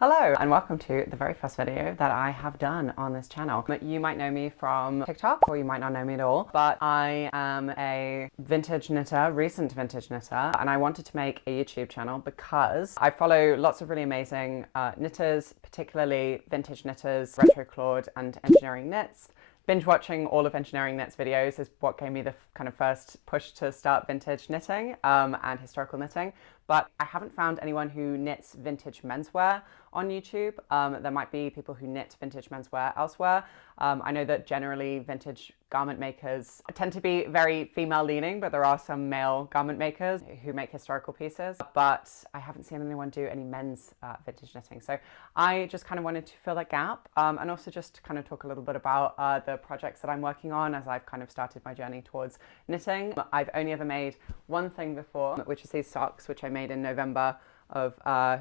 Hello and welcome to the very first video that I have done on this channel. You might know me from TikTok or you might not know me at all, but I am a vintage knitter, recent vintage knitter, and I wanted to make a YouTube channel because I follow lots of really amazing knitters, particularly vintage knitters, retro clawed and engineering knits. Binge watching all of Engineering Knits videos is what gave me the kind of first push to start vintage knitting and historical knitting. But I haven't found anyone who knits vintage menswear on YouTube. There might be people who knit vintage menswear elsewhere. I know that generally vintage garment makers tend to be very female leaning, but there are some male garment makers who make historical pieces. But I haven't seen anyone do any men's vintage knitting. So I just kind of wanted to fill that gap and also just kind of talk a little bit about the projects that I'm working on as I've kind of started my journey towards knitting. I've only ever made one thing before, which is these socks, which I made in November of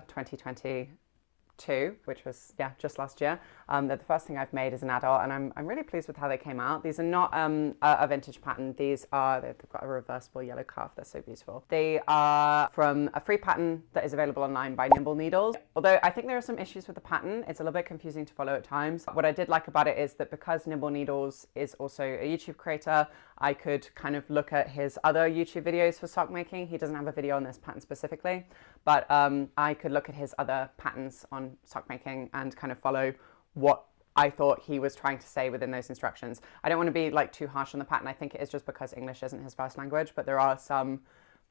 2022, which was just last year. They're the first thing I've made as an adult, and I'm really pleased with how they came out. These are not a vintage pattern. They've got a reversible yellow cuff. They're so beautiful. They are from a free pattern that is available online by Nimble Needles. Although I think there are some issues with the pattern, it's a little bit confusing to follow at times. What I did like about it is that because Nimble Needles is also a YouTube creator, I could kind of look at his other YouTube videos for sock making. He doesn't have a video on this pattern specifically, but I could look at his other patterns on sock making and kind of follow what I thought he was trying to say within those instructions. I don't want to be like too harsh on the pattern. I think it is just because English isn't his first language, but there are some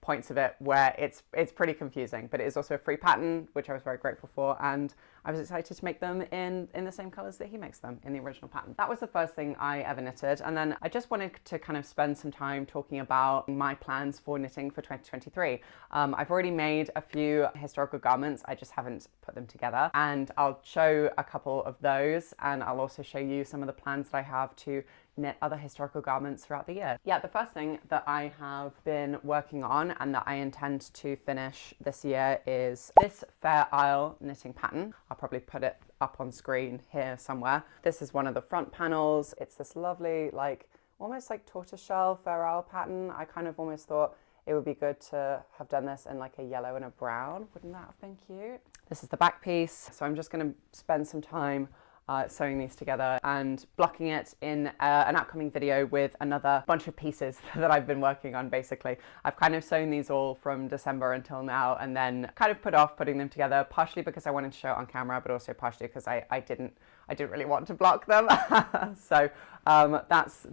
points of it where it's pretty confusing. But it is also a free pattern, which I was very grateful for, and I was excited to make them in the same colors that he makes them in the original pattern. That was the first thing I ever knitted, and then I just wanted to kind of spend some time talking about my plans for knitting for 2023. I've already made a few historical garments, I just haven't put them together, and I'll show a couple of those, and I'll also show you some of the plans that I have to knit other historical garments throughout the year. Yeah, the first thing that I have been working on and that I intend to finish this year is this Fair Isle knitting pattern. I'll probably put it up on screen here somewhere. This is one of the front panels. It's this lovely, like, almost like tortoiseshell Fair Isle pattern. I kind of almost thought it would be good to have done this in like a yellow and a brown. Wouldn't that have been cute? This is the back piece. So I'm just gonna spend some time sewing these together and blocking it in an upcoming video with another bunch of pieces that I've been working on. Basically, I've kind of sewn these all from December until now and then kind of put off putting them together, partially because I wanted to show it on camera, but also partially because I didn't really want to block them. So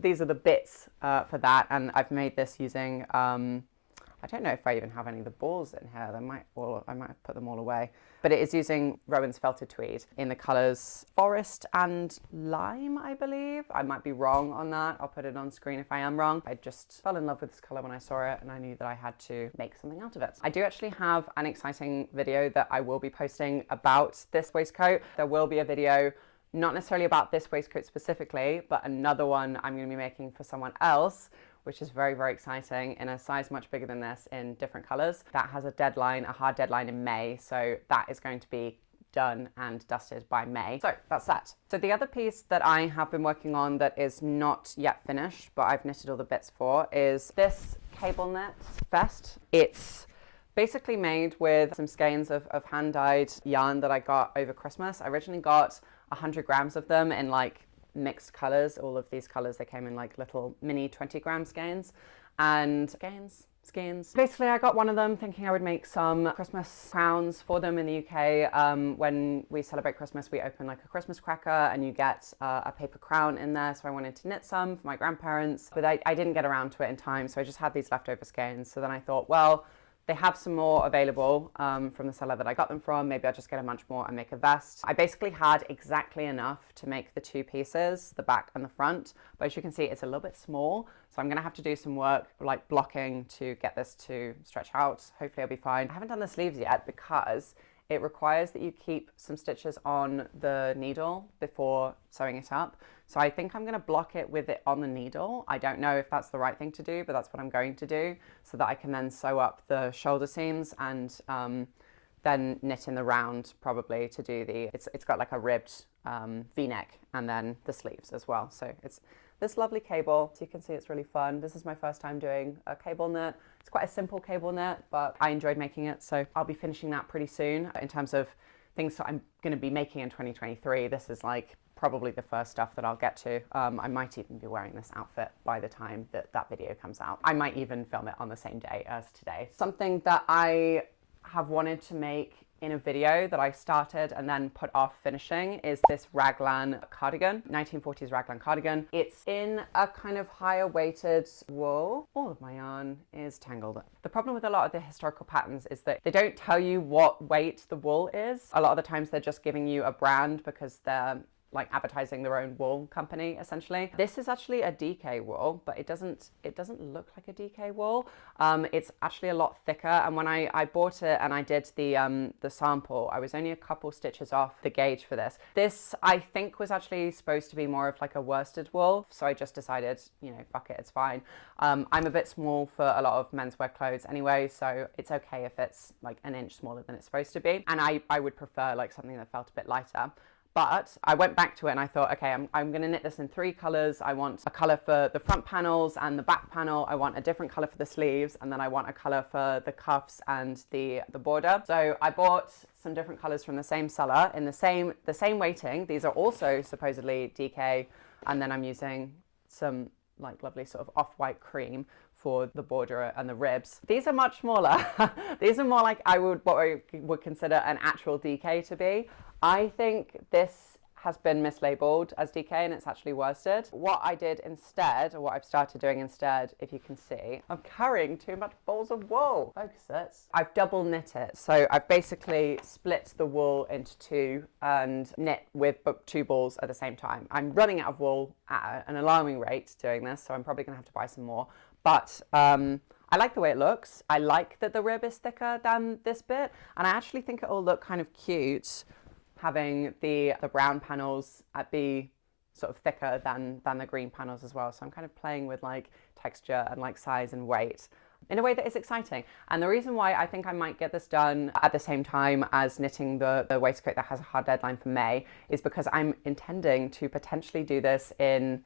these are the bits for that, and I've made this using I don't know if I even have any of the balls in here. I might have put them all away. But it is using Rowan's Felted Tweed in the colours Forest and Lime, I believe. I might be wrong on that. I'll put it on screen if I am wrong. I just fell in love with this colour when I saw it, and I knew that I had to make something out of it. I do actually have an exciting video that I will be posting about this waistcoat. There will be a video not necessarily about this waistcoat specifically, but another one I'm going to be making for someone else, which is very, very exciting, in a size much bigger than this in different colors. That has a deadline, a hard deadline in May. So that is going to be done and dusted by May. So that's that. So the other piece that I have been working on that is not yet finished, but I've knitted all the bits for, is this cable knit vest. It's basically made with some skeins of hand-dyed yarn that I got over Christmas. I originally got 100 grams of them in like mixed colors. All of these colors, they came in like little mini 20-gram skeins and skeins. Basically, I got one of them thinking I would make some Christmas crowns for them in the UK. When we celebrate Christmas, we open like a Christmas cracker and you get a paper crown in there. So I wanted to knit some for my grandparents, but I didn't get around to it in time. So I just had these leftover skeins. So then I thought, well, they have some more available from the seller that I got them from. Maybe I'll just get a bunch more and make a vest. I basically had exactly enough to make the two pieces, the back and the front. But as you can see, it's a little bit small. So I'm gonna have to do some work like blocking to get this to stretch out. Hopefully I'll be fine. I haven't done the sleeves yet because it requires that you keep some stitches on the needle before sewing it up. So I think I'm going to block it with it on the needle. I don't know if that's the right thing to do, but that's what I'm going to do so that I can then sew up the shoulder seams and then knit in the round probably to do it's got like a ribbed V-neck and then the sleeves as well. So it's this lovely cable. So you can see it's really fun. This is my first time doing a cable knit. It's quite a simple cable knit, but I enjoyed making it. So I'll be finishing that pretty soon in terms of things that I'm going to be making in 2023. This is like probably the first stuff that I'll get to. I might even be wearing this outfit by the time that that video comes out. I might even film it on the same day as today. Something that I have wanted to make in a video that I started and then put off finishing is this raglan cardigan, 1940s raglan cardigan. It's in a kind of higher weighted wool. All of my yarn is tangled. The problem with a lot of the historical patterns is that they don't tell you what weight the wool is. A lot of the times they're just giving you a brand because they're like advertising their own wool company essentially. This is actually a DK wool, but it doesn't look like a DK wool. It's actually a lot thicker, and when I bought it and I did the sample, I was only a couple stitches off the gauge for this. This I think was actually supposed to be more of like a worsted wool, so I just decided, you know, fuck it, it's fine. I'm a bit small for a lot of menswear clothes anyway, so it's okay if it's like an inch smaller than it's supposed to be, and I would prefer like something that felt a bit lighter. But I went back to it and I thought, okay, I'm going to knit this in 3 colors. I want a color for the front panels and the back panel. I want a different color for the sleeves, and then I want a color for the cuffs and the border. So I bought some different colors from the same seller in the same weighting. These are also supposedly DK, and then I'm using some like lovely sort of off-white cream for the border and the ribs. These are much smaller. These are more like what I would consider an actual DK to be. I think this has been mislabeled as DK and it's actually worsted. What I did instead, or what I've started doing instead, if you can see, I'm carrying too much balls of wool. Focus it. I've double knit it. So I've basically split the wool into 2 and knit with 2 balls at the same time. I'm running out of wool at an alarming rate doing this, so I'm probably gonna have to buy some more. But I like the way it looks. I like that the rib is thicker than this bit, and I actually think it will look kind of cute having the brown panels be sort of thicker than the green panels as well. So I'm kind of playing with like texture and like size and weight in a way that is exciting. And the reason why I think I might get this done at the same time as knitting the waistcoat that has a hard deadline for May is because I'm intending to potentially do this in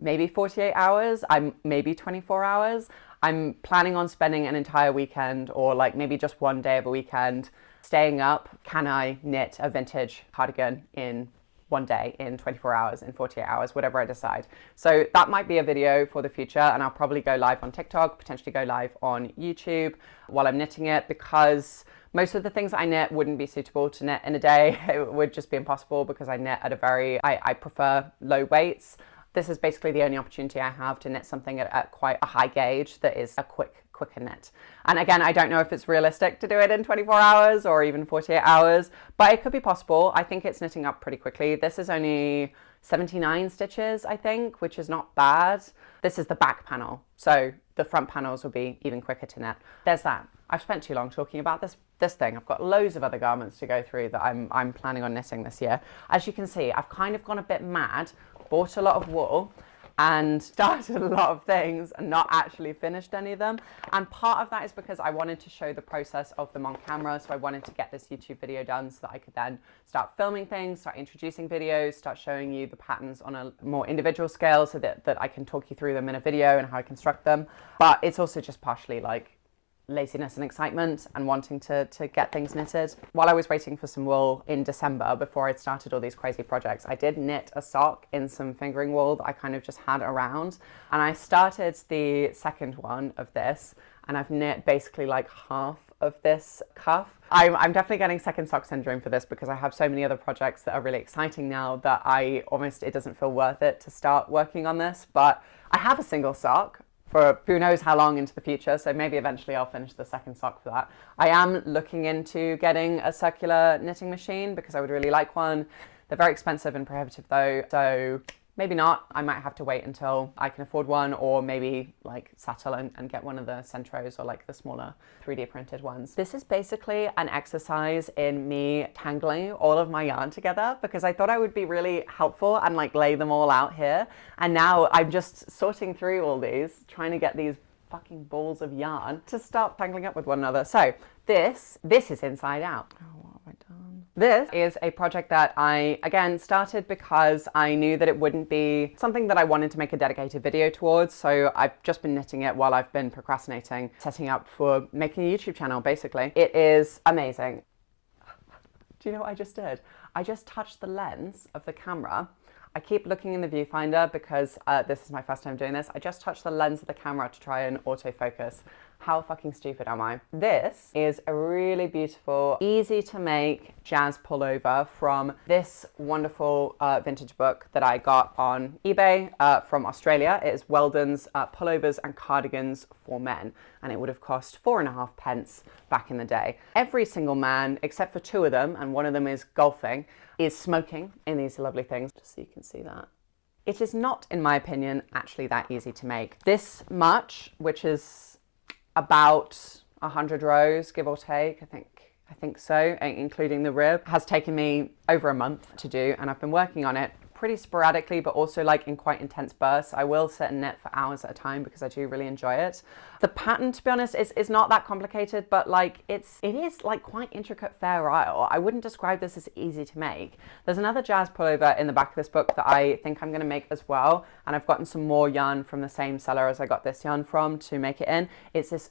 maybe 48 hours, maybe 24 hours. I'm planning on spending an entire weekend or like maybe just one day of a weekend staying up. Can I knit a vintage cardigan in one day, in 24 hours, in 48 hours, whatever I decide. So that might be a video for the future, and I'll probably go live on TikTok, potentially go live on YouTube while I'm knitting it, because most of the things I knit wouldn't be suitable to knit in a day. It would just be impossible because I knit at I prefer low weights. This is basically the only opportunity I have to knit something at quite a high gauge that is a quicker knit. And again, I don't know if it's realistic to do it in 24 hours or even 48 hours, but it could be possible. I think it's knitting up pretty quickly. This is only 79 stitches, I think, which is not bad. This is the back panel, so the front panels will be even quicker to knit. There's that. I've spent too long talking about this thing. I've got loads of other garments to go through that I'm planning on knitting this year. As you can see, I've kind of gone a bit mad, bought a lot of wool and started a lot of things and not actually finished any of them. And part of that is because I wanted to show the process of them on camera. So I wanted to get this YouTube video done so that I could then start filming things, start introducing videos, start showing you the patterns on a more individual scale so that I can talk you through them in a video and how I construct them. But it's also just partially like laziness and excitement and wanting to get things knitted. While I was waiting for some wool in December before I'd started all these crazy projects, I did knit a sock in some fingering wool that I kind of just had around, and I started the second one of this and I've knit basically like half of this cuff. I'm definitely getting second sock syndrome for this because I have so many other projects that are really exciting now that it doesn't feel worth it to start working on this. But I have a single sock for who knows how long into the future, so maybe eventually I'll finish the second sock for that. I am looking into getting a circular knitting machine because I would really like one. They're very expensive and prohibitive though, so maybe not. I might have to wait until I can afford one, or maybe like settle and get one of the Centros or like the smaller 3D printed ones. This is basically an exercise in me tangling all of my yarn together because I thought I would be really helpful and like lay them all out here. And now I'm just sorting through all these, trying to get these fucking balls of yarn to start tangling up with one another. So this is inside out. This is a project that I, again, started because I knew that it wouldn't be something that I wanted to make a dedicated video towards. So I've just been knitting it while I've been procrastinating, setting up for making a YouTube channel, basically. It is amazing. Do you know what I just did? I just touched the lens of the camera. I keep looking in the viewfinder because this is my first time doing this. I just touched the lens of the camera to try and autofocus. How fucking stupid am I? This is a really beautiful, easy to make jazz pullover from this wonderful vintage book that I got on eBay from Australia. It is Weldon's Pullovers and Cardigans for Men, and it would have cost 4.5 pence back in the day. Every single man, except for 2 of them, and one of them is golfing, is smoking in these lovely things, just so you can see that. It is not, in my opinion, actually that easy to make. This much, which is about 100 rows, give or take, I think so, including the rib, has taken me over a month to do, and I've been working on it pretty sporadically, but also like in quite intense bursts. I will sit and knit for hours at a time because I do really enjoy it. The pattern, to be honest, is not that complicated, but like it is like quite intricate Fair Isle. I wouldn't describe this as easy to make. There's another jazz pullover in the back of this book that I think I'm going to make as well, and I've gotten some more yarn from the same seller as I got this yarn from to make it in. It's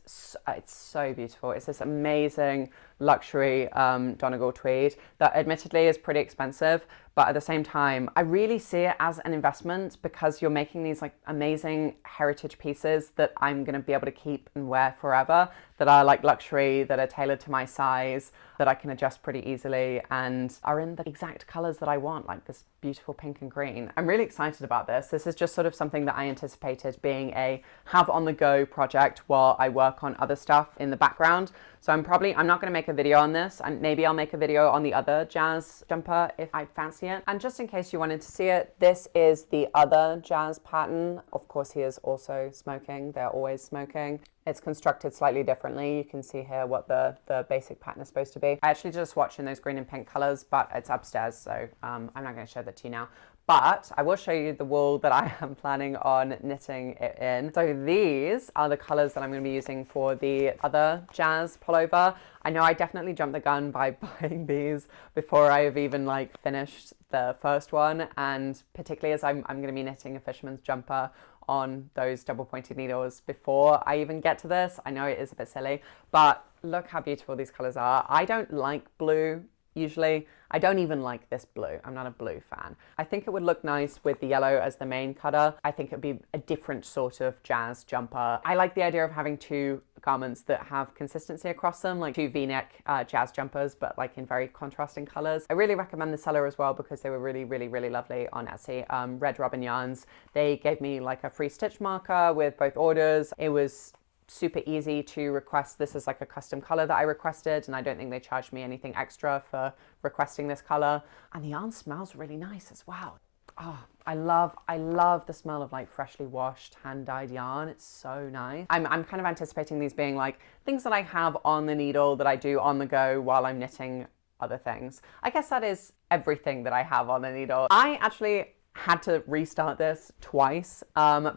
so beautiful. It's this amazing luxury Donegal tweed that admittedly is pretty expensive, but at the same time I really see it as an investment because you're making these like amazing heritage pieces that I'm going to be able to keep and wear forever, that are like luxury, that are tailored to my size, that I can adjust pretty easily and are in the exact colors that I want, like this beautiful pink and green. I'm really excited about this. This is just sort of something that I anticipated being a have on the go project while I work on other stuff in the background. So I'm not going to make a video on this, and maybe I'll make a video on the other jazz jumper if I fancy it. And just in case you wanted to see it, this is the other jazz pattern. Of course, he is also smoking. They're always smoking. It's constructed slightly differently. You can see here what the basic pattern is supposed to be. I actually just swatched in those green and pink colors, but it's upstairs, so I'm not going to show that to you now. But I will show you the wool that I am planning on knitting it in. So these are the colors that I'm going to be using for the other jazz pullover. I know I definitely jumped the gun by buying these before I have even like finished the first one, and particularly as I'm going to be knitting a fisherman's jumper on those double pointed needles before I even get to this. I know it is a bit silly, but look how beautiful these colors are. I don't like blue usually. I don't even like this blue. I'm not a blue fan. I think it would look nice with the yellow as the main cutter. I think it would be a different sort of jazz jumper. I like the idea of having 2 garments that have consistency across them, like 2 v-neck jazz jumpers, but like in very contrasting colors. I really recommend the seller as well because they were really, really, really lovely on Etsy. Red Robin Yarns. They gave me like a free stitch marker with both orders. It was super easy to request. This is like a custom color that I requested, and I don't think they charged me anything extra for requesting this color. And the yarn smells really nice as well. Oh, I love the smell of like freshly washed hand-dyed yarn. It's so nice. I'm kind of anticipating these being like things that I have on the needle that I do on the go while I'm knitting other things. I guess that is everything that I have on the needle. I actually had to restart this twice,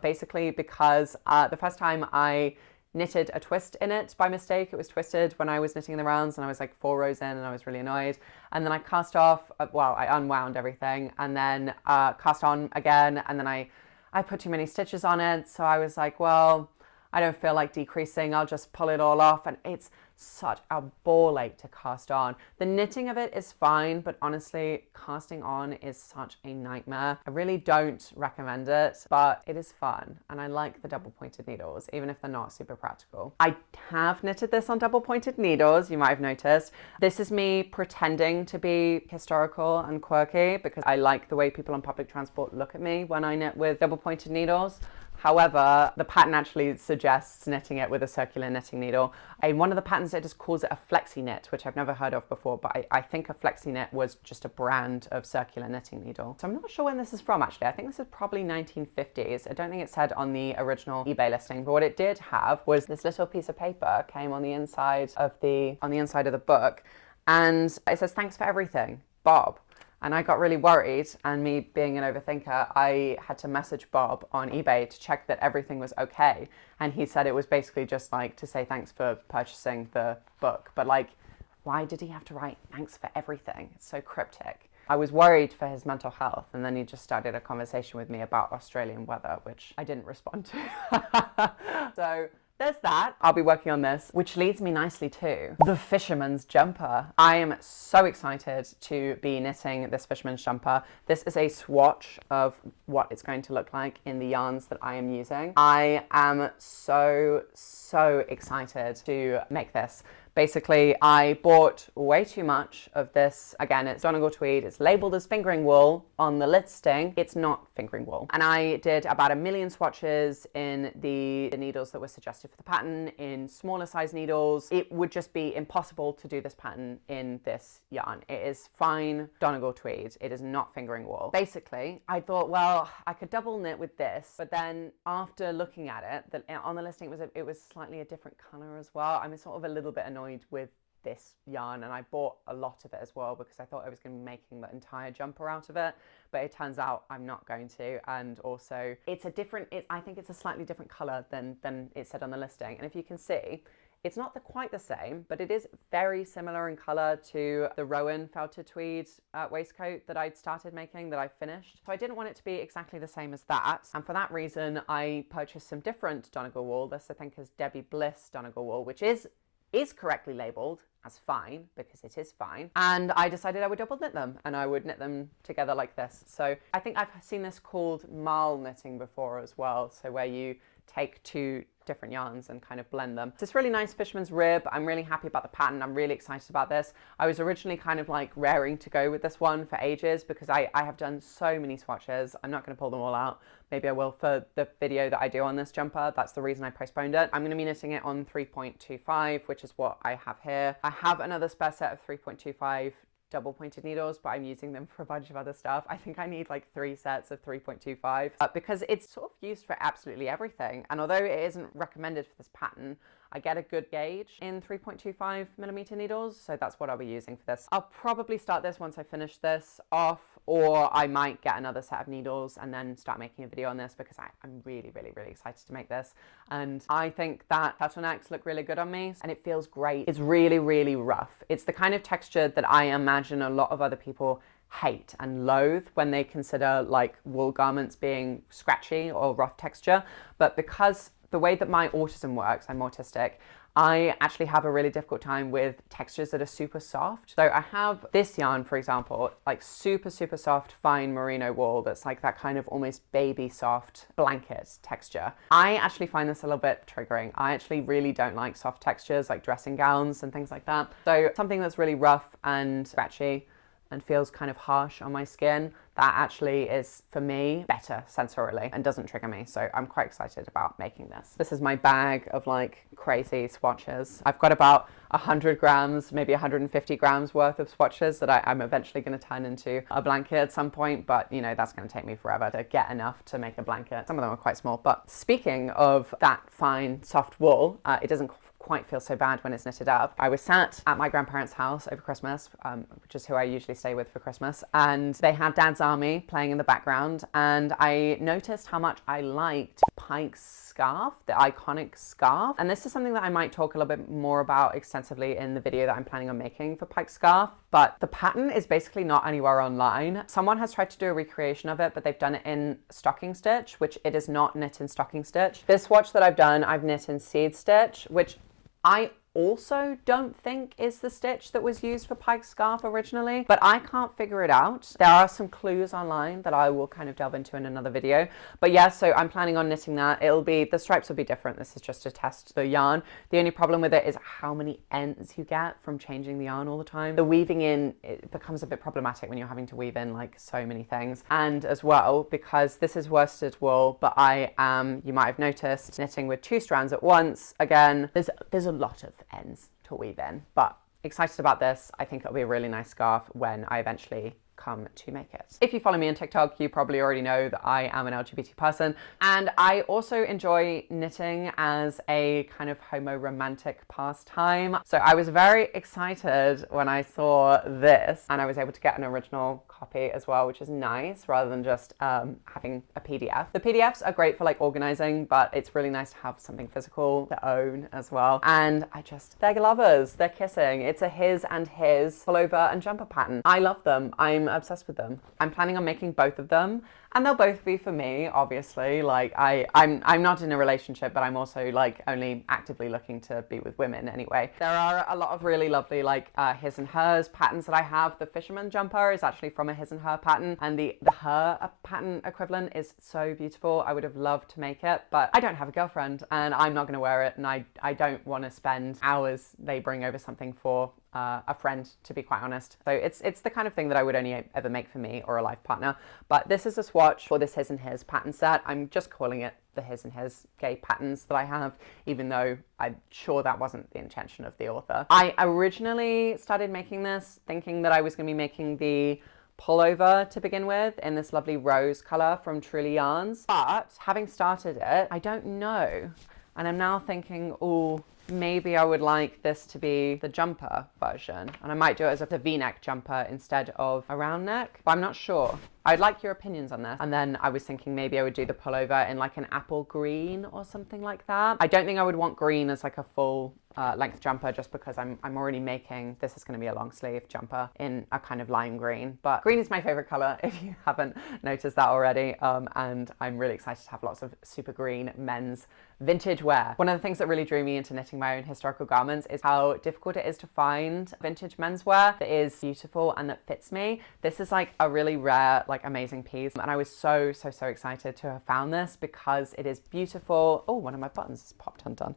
basically because the first time I knitted a twist in it by mistake. It was twisted when I was knitting the rounds, and I was like 4 rows in and I was really annoyed. And then I cast off, I unwound everything and then cast on again, and then I put too many stitches on it. So I was like, well, I don't feel like decreasing. I'll just pull it all off. And it's such a ball ache to cast on. The knitting of it is fine, but honestly, casting on is such a nightmare. I really don't recommend it, but it is fun. And I like the double pointed needles, even if they're not super practical. I have knitted this on double pointed needles, you might have noticed. This is me pretending to be historical and quirky because I like the way people on public transport look at me when I knit with double pointed needles. However, the pattern actually suggests knitting it with a circular knitting needle. In one of the patterns, it just calls it a flexi knit, which I've never heard of before, but I think a flexi knit was just a brand of circular knitting needle. So I'm not sure when this is from, actually. I think this is probably 1950s. I don't think it said on the original eBay listing, but what it did have was this little piece of paper came on the inside of the book, and it says, "Thanks for everything, Bob." And I got really worried, and me being an overthinker, I had to message Bob on eBay to check that everything was okay. And he said it was basically just like to say thanks for purchasing the book. But like, why did he have to write thanks for everything? It's so cryptic. I was worried for his mental health, and then he just started a conversation with me about Australian weather, which I didn't respond to. So there's that. I'll be working on this, which leads me nicely to the fisherman's jumper. I am so excited to be knitting this fisherman's jumper. This is a swatch of what it's going to look like in the yarns that I am using. I am so excited to make this. Basically, I bought way too much of this. Again, it's Donegal tweed. It's labeled as fingering wool on the listing. It's not fingering wool. And I did about 1 million swatches in the needles that were suggested for the pattern, in smaller size needles. It would just be impossible to do this pattern in this yarn. It is fine Donegal tweed. It is not fingering wool. Basically, I thought, well, I could double knit with this, but then after looking at it, on the listing it was slightly a different color as well. I'm sort of a little bit annoyed with this yarn, and I bought a lot of it as well because I thought I was going to be making the entire jumper out of it, but it turns out I'm not going to. And also it's a different, I think it's a slightly different color than it said on the listing. And if you can see, it's not quite the same, but it is very similar in color to the Rowan felted tweed waistcoat that I'd started making, that I finished. So I didn't want it to be exactly the same as that. And for that reason, I purchased some different Donegal wool. This I think is Debbie Bliss Donegal wool, which is correctly labeled as fine because it is fine. And I decided I would double knit them, and I would knit them together like this. So I think I've seen this called marl knitting before as well. So where you take two different yarns and kind of blend them. It's this really nice fisherman's rib. I'm really happy about the pattern. I'm really excited about this. I was originally kind of like raring to go with this one for ages because I have done so many swatches. I'm not going to pull them all out. Maybe I will for the video that I do on this jumper. That's the reason I postponed it. I'm going to be knitting it on 3.25, which is what I have here. I have another spare set of 3.25 double pointed needles, but I'm using them for a bunch of other stuff. I think I need like 3 sets of 3.25 because it's sort of used for absolutely everything. And although it isn't recommended for this pattern, I get a good gauge in 3.25 millimeter needles, so that's what I'll be using for this. I'll probably start this once I finish this off, or I might get another set of needles and then start making a video on this because I'm really excited to make this. And I think that turtlenecks look really good on me and it feels great. It's really rough. It's the kind of texture that I imagine a lot of other people hate and loathe when they consider like wool garments being scratchy or rough texture. But because the way that my autism works, I'm autistic, I actually have a really difficult time with textures that are super soft. So I have this yarn, for example, like super soft, fine merino wool that's like that kind of almost baby soft blanket texture. I actually find this a little bit triggering. I actually really don't like soft textures like dressing gowns and things like that. So something that's really rough and scratchy and feels kind of harsh on my skin, that actually is, for me, better sensorially and doesn't trigger me. So I'm quite excited about making this. This is my bag of like crazy swatches. I've got about 100 grams, maybe 150 grams worth of swatches that I'm eventually going to turn into a blanket at some point, but you know, that's going to take me forever to get enough to make a blanket. Some of them are quite small, but speaking of that fine, soft wool, it doesn't quite feel so bad when it's knitted up. I was sat at my grandparents' house over Christmas, which is who I usually stay with for Christmas, and they had Dad's Army playing in the background, and I noticed how much I liked Pike's scarf, the iconic scarf. And this is something that I might talk a little bit more about extensively in the video that I'm planning on making for Pike's scarf, but the pattern is basically not anywhere online. Someone has tried to do a recreation of it, but they've done it in stocking stitch, which it is not knit in stocking stitch. This swatch that I've done, I've knit in seed stitch, which I also don't think is the stitch that was used for Pike's scarf originally, but I can't figure it out. There are some clues online that I will kind of delve into in another video. But yeah, so I'm planning on knitting that. The stripes will be different. This is just to test the yarn. The only problem with it is how many ends you get from changing the yarn all the time. The weaving in, it becomes a bit problematic when you're having to weave in like so many things. And as well, because this is worsted wool, but I am, you might have noticed, knitting with 2 strands at once. Again, there's a lot of ends to weave in, but excited about this. I think it'll be a really nice scarf when I eventually come to make it. If you follow me on TikTok, you probably already know that I am an LGBT person, and I also enjoy knitting as a kind of homo-romantic pastime. So I was very excited when I saw this, and I was able to get an original copy as well, which is nice, rather than just having a PDF. The PDFs are great for like organizing, but it's really nice to have something physical to own as well. And they're lovers, they're kissing. It's a his and his pullover and jumper pattern. I love them. I'm obsessed with them. I'm planning on making both of them, and they'll both be for me, obviously. Like I'm not in a relationship, but I'm also like only actively looking to be with women anyway. There are a lot of really lovely like his and hers patterns that I have. The fisherman jumper is actually from a his and her pattern, and the her pattern equivalent is so beautiful. I would have loved to make it, but I don't have a girlfriend and I'm not going to wear it, and I don't want to spend hours laboring over something for a friend, to be quite honest. So it's the kind of thing that I would only ever make for me or a life partner. But this is a swatch for this his and his pattern set. I'm just calling it the his and his gay patterns that I have, even though I'm sure that wasn't the intention of the author. I originally started making this thinking that I was going to be making the pullover to begin with in this lovely rose color from Truly Yarns, but having started it, I don't know, and I'm now thinking, oh, maybe I would like this to be the jumper version, and I might do it as a V-neck jumper instead of a round neck, but I'm not sure. I'd like your opinions on this. And then I was thinking maybe I would do the pullover in like an apple green or something like that. I don't think I would want green as like a full length jumper, just because I'm already making, this is going to be a long sleeve jumper in a kind of lime green, but green is my favorite color if you haven't noticed that already, and I'm really excited to have lots of super green men's vintage wear. One of the things that really drew me into knitting my own historical garments is how difficult it is to find vintage menswear that is beautiful and that fits me. This is like a really rare, like amazing piece, and I was so excited to have found this because it is beautiful. Oh, one of my buttons has popped undone.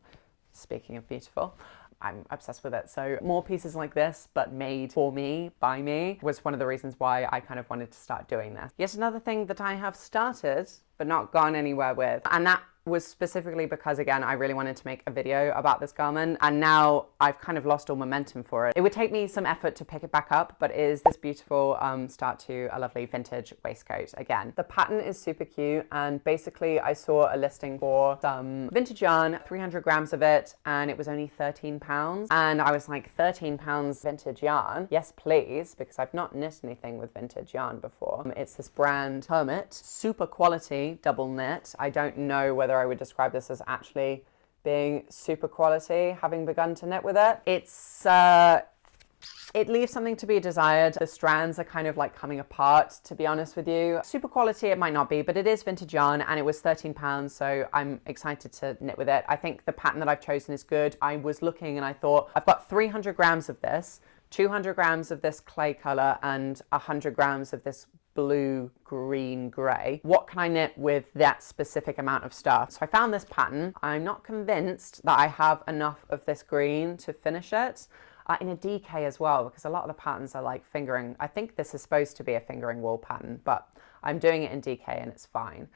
Speaking of beautiful, I'm obsessed with it. So more pieces like this, but made for me, by me, was one of the reasons why I kind of wanted to start doing this. Yet another thing that I have started, but not gone anywhere with, and that was specifically because, again, I really wanted to make a video about this garment, and now I've kind of lost all momentum for it. It would take me some effort to pick it back up, but it is this beautiful start to a lovely vintage waistcoat. Again, the pattern is super cute, and basically I saw a listing for some vintage yarn, 300 grams of it, and it was only £13. And I was like, £13 vintage yarn? Yes, please, because I've not knit anything with vintage yarn before. It's this brand Hermit, super quality double knit. I don't know whether I would describe this as actually being super quality, having begun to knit with it. It leaves something to be desired. The strands are kind of like coming apart, to be honest with you. Super quality it might not be, but it is vintage yarn, and it was £13, so I'm excited to knit with it. I think the pattern that I've chosen is good. I was looking and I thought, I've got 300 grams of this, 200 grams of this clay color, and 100 grams of this blue, green, grey. What can I knit with that specific amount of stuff? So I found this pattern. I'm not convinced that I have enough of this green to finish it. In a DK as well, because a lot of the patterns are like fingering. I think this is supposed to be a fingering wool pattern, but I'm doing it in DK and it's fine.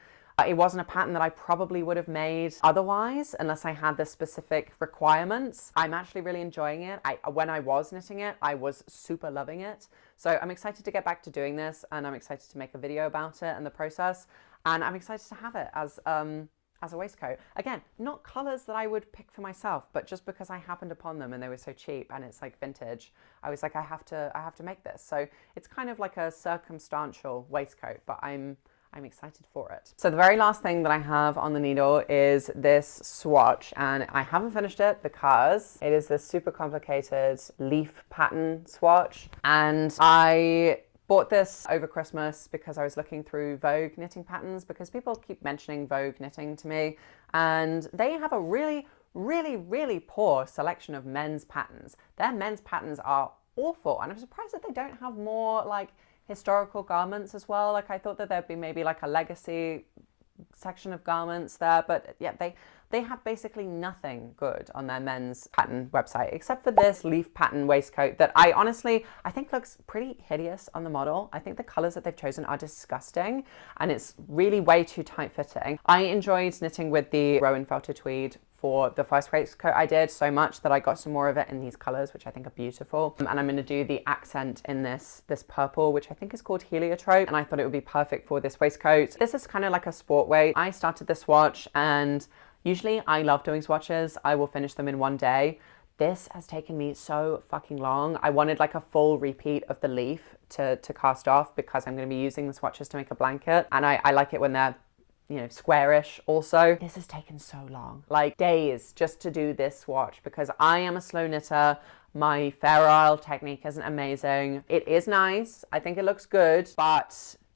It wasn't a pattern that I probably would have made otherwise unless I had the specific requirements. I'm actually really enjoying it. When I was knitting it, I was super loving it. So I'm excited to get back to doing this, and I'm excited to make a video about it and the process. And I'm excited to have it as a waistcoat. Again, not colors that I would pick for myself, but just because I happened upon them and they were so cheap and it's like vintage, I was like, I have to make this. So it's kind of like a circumstantial waistcoat, but I'm excited for it. So the very last thing that I have on the needle is this swatch, and I haven't finished it because it is this super complicated leaf pattern swatch, and I bought this over Christmas because I was looking through Vogue knitting patterns, because people keep mentioning Vogue knitting to me, and they have a really poor selection of men's patterns. Their men's patterns are awful, and I'm surprised that they don't have more like historical garments as well. Like I thought that there'd be maybe like a legacy section of garments there, but yeah, they have basically nothing good on their men's pattern website except for this leaf pattern waistcoat that I think looks pretty hideous on the model. I think the colors that they've chosen are disgusting, and it's really way too tight fitting. I enjoyed knitting with the Rowan Felter tweed for the first waistcoat I did so much that I got some more of it in these colors, which I think are beautiful. And I'm going to do the accent in this purple, which I think is called Heliotrope, and I thought it would be perfect for this waistcoat. This is kind of like a sport weight. I started this swatch, and usually I love doing swatches. I will finish them in one day. This has taken me so fucking long. I wanted like a full repeat of the leaf to cast off, because I'm going to be using the swatches to make a blanket, and I like it when they're, you know, squarish also. This has taken so long, like days, just to do this swatch, because I am a slow knitter. My Fair Isle technique isn't amazing. It is nice. I think it looks good, but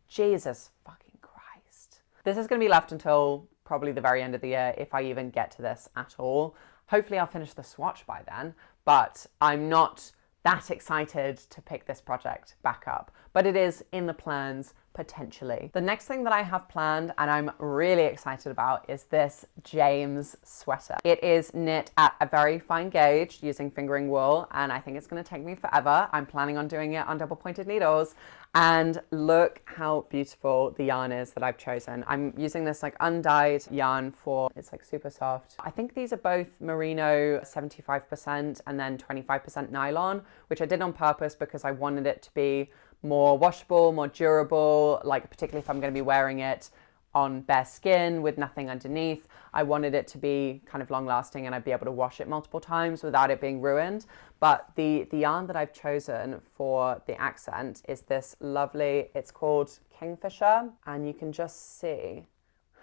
Jesus fucking Christ. This is going to be left until probably the very end of the year, if I even get to this at all. Hopefully I'll finish the swatch by then, but I'm not that excited to pick this project back up. But it is in the plans potentially. The next thing that I have planned and I'm really excited about is this James sweater. It is knit at a very fine gauge using fingering wool, and I think it's going to take me forever. I'm planning on doing it on double pointed needles, and look how beautiful the yarn is that I've chosen. I'm using this like undyed yarn it's like super soft. I think these are both merino 75% and then 25% nylon, which I did on purpose because I wanted it to be more washable, more durable, like particularly if I'm going to be wearing it on bare skin with nothing underneath. I wanted it to be kind of long lasting and I'd be able to wash it multiple times without it being ruined. But the yarn that I've chosen for the accent is this lovely, it's called Kingfisher, and you can just see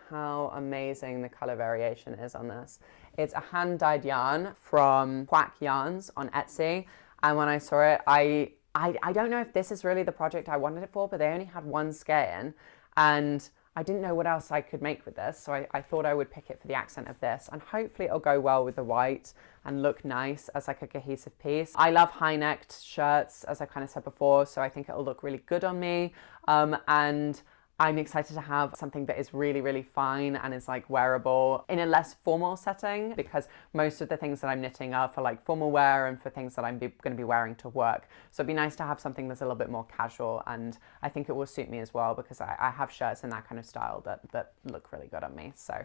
how amazing the color variation is on this. It's a hand dyed yarn from Quack Yarns on Etsy, and when I saw it, I don't know if this is really the project I wanted it for, but they only had one skein and I didn't know what else I could make with this. So I thought I would pick it for the accent of this, and hopefully it'll go well with the white and look nice as like a cohesive piece. I love high-necked shirts, as I kind of said before, so I think it'll look really good on me. And I'm excited to have something that is really, really fine and is like wearable in a less formal setting, because most of the things that I'm knitting are for like formal wear and for things that I'm going to be wearing to work. So it'd be nice to have something that's a little bit more casual, and I think it will suit me as well because I have shirts in that kind of style that look really good on me. So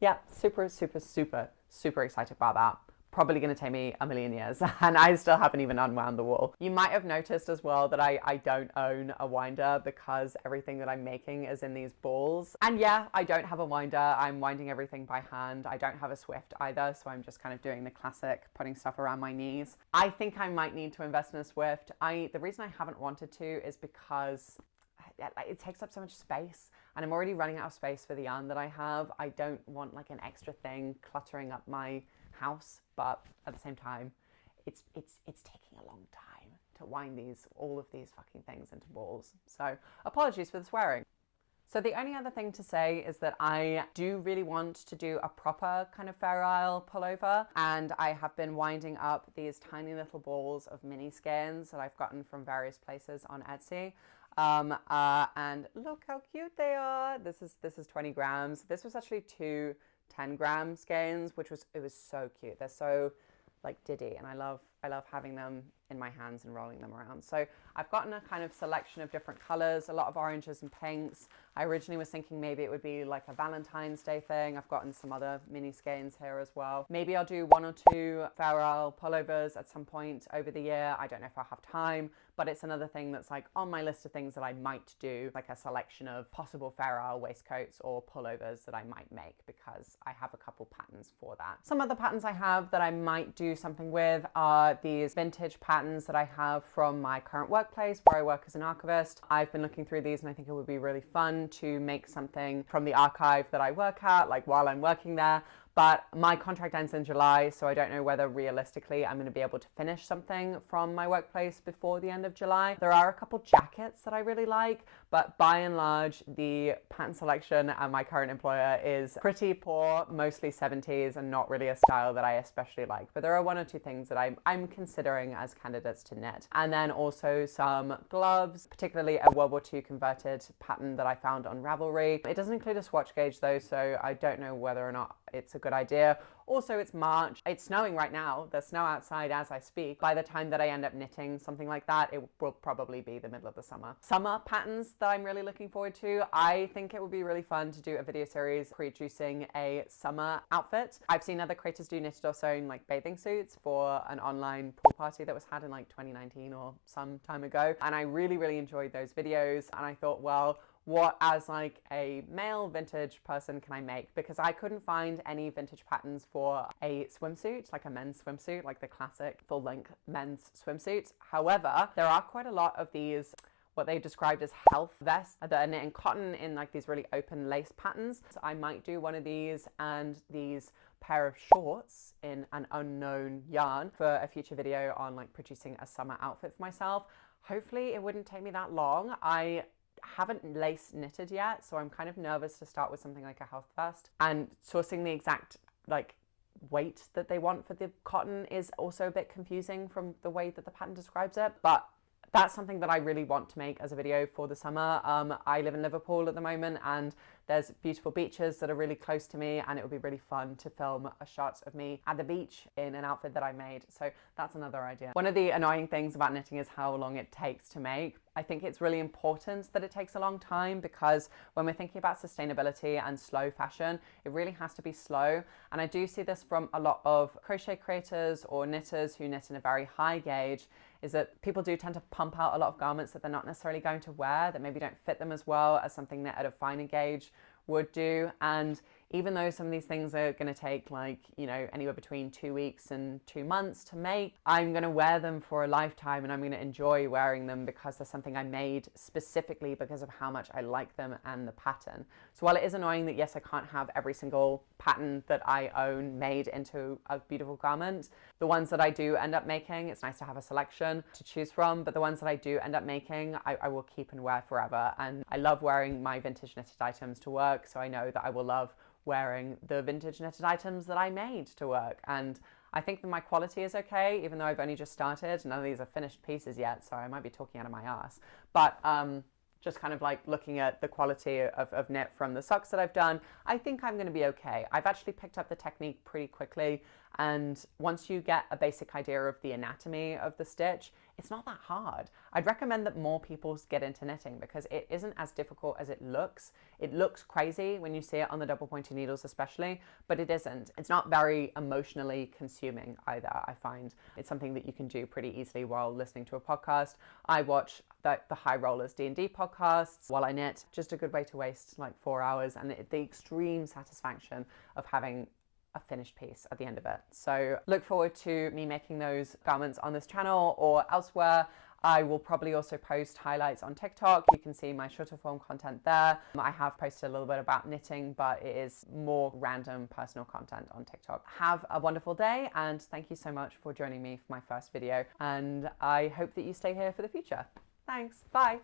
yeah, super, super, super, super excited about that. Probably going to take me a million years and I still haven't even unwound the wool. You might have noticed as well that I don't own a winder because everything that I'm making is in these balls. And yeah, I don't have a winder. I'm winding everything by hand. I don't have a Swift either, so I'm just kind of doing the classic putting stuff around my knees. I think I might need to invest in a Swift. The reason I haven't wanted to is because it takes up so much space, and I'm already running out of space for the yarn that I have. I don't want like an extra thing cluttering up my house, but at the same time it's taking a long time to wind all of these fucking things into balls, so apologies for the swearing. So the only other thing to say is that I do really want to do a proper kind of Fair Isle pullover, and I have been winding up these tiny little balls of mini skeins that I've gotten from various places on Etsy. And look how cute they are. This is 20 grams. This was actually 2 10-gram skeins, it was so cute. They're so like diddy, and I love having them in my hands and rolling them around. So I've gotten a kind of selection of different colors, a lot of oranges and pinks. I originally was thinking maybe it would be like a Valentine's Day thing. I've gotten some other mini skeins here as well. Maybe I'll do 1 or 2 Fair Isle pullovers at some point over the year. I don't know if I'll have time, but it's another thing that's like on my list of things that I might do, like a selection of possible Fair Isle waistcoats or pullovers that I might make, because I have a couple patterns for that. Some other patterns I have that I might do something with are these vintage patterns that I have from my current workplace where I work as an archivist. I've been looking through these and I think it would be really fun to make something from the archive that I work at, like while I'm working there. But my contract ends in July, so I don't know whether realistically I'm going to be able to finish something from my workplace before the end of July. There are a couple jackets that I really like, but by and large, the pattern selection at my current employer is pretty poor, mostly 70s, and not really a style that I especially like. But there are 1 or 2 things that I'm considering as candidates to knit. And then also some gloves, particularly a World War II converted pattern that I found on Ravelry. It doesn't include a swatch gauge though, so I don't know whether or not it's a good idea. Also, it's March. It's snowing right now. There's snow outside as I speak. By the time that I end up knitting something like that, it will probably be the middle of the summer. Summer patterns that I'm really looking forward to. I think it would be really fun to do a video series producing a summer outfit. I've seen other creators do knitted or sewn like bathing suits for an online pool party that was had in like 2019 or some time ago. And I really, really enjoyed those videos. And I thought, well, what as like a male vintage person can I make? Because I couldn't find any vintage patterns for a swimsuit, like a men's swimsuit, like the classic full-length men's swimsuit. However, there are quite a lot of these what they described as health vests that are knit in cotton in like these really open lace patterns. So I might do one of these and these pair of shorts in an unknown yarn for a future video on like producing a summer outfit for myself. Hopefully it wouldn't take me that long. I haven't lace knitted yet, so I'm kind of nervous to start with something like a health vest, and sourcing the exact like weight that they want for the cotton is also a bit confusing from the way that the pattern describes it, but that's something that I really want to make as a video for the summer. I live in Liverpool at the moment, and there's beautiful beaches that are really close to me, and it would be really fun to film a shot of me at the beach in an outfit that I made. So that's another idea. One of the annoying things about knitting is how long it takes to make. I think it's really important that it takes a long time, because when we're thinking about sustainability and slow fashion, it really has to be slow. And I do see this from a lot of crochet creators or knitters who knit in a very high gauge, is that people do tend to pump out a lot of garments that they're not necessarily going to wear, that maybe don't fit them as well as something knit at a finer gauge would do. And even though some of these things are going to take like, you know, anywhere between 2 weeks and 2 months to make, I'm going to wear them for a lifetime, and I'm going to enjoy wearing them because they're something I made specifically because of how much I like them and the pattern. So while it is annoying that yes, I can't have every single pattern that I own made into a beautiful garment, the ones that I do end up making, it's nice to have a selection to choose from, but the ones that I do end up making, I will keep and wear forever. And I love wearing my vintage knitted items to work, so I know that I will love wearing the vintage knitted items that I made to work. And I think that my quality is okay, even though I've only just started. None of these are finished pieces yet, so I might be talking out of my ass. But just kind of like looking at the quality of knit from the socks that I've done, I think I'm going to be okay. I've actually picked up the technique pretty quickly, and once you get a basic idea of the anatomy of the stitch, it's not that hard. I'd recommend that more people get into knitting because it isn't as difficult as it looks. It looks crazy when you see it on the double pointed needles especially, but it isn't. It's not very emotionally consuming either, I find. It's something that you can do pretty easily while listening to a podcast. I watch the High Rollers D&D podcasts while I knit. Just a good way to waste like 4 hours, and the extreme satisfaction of having a finished piece at the end of it. So look forward to me making those garments on this channel or elsewhere. I will probably also post highlights on TikTok. You can see my shorter form content there. I have posted a little bit about knitting, but it is more random personal content on TikTok. Have a wonderful day, and thank you so much for joining me for my first video. And I hope that you stay here for the future. Thanks, bye.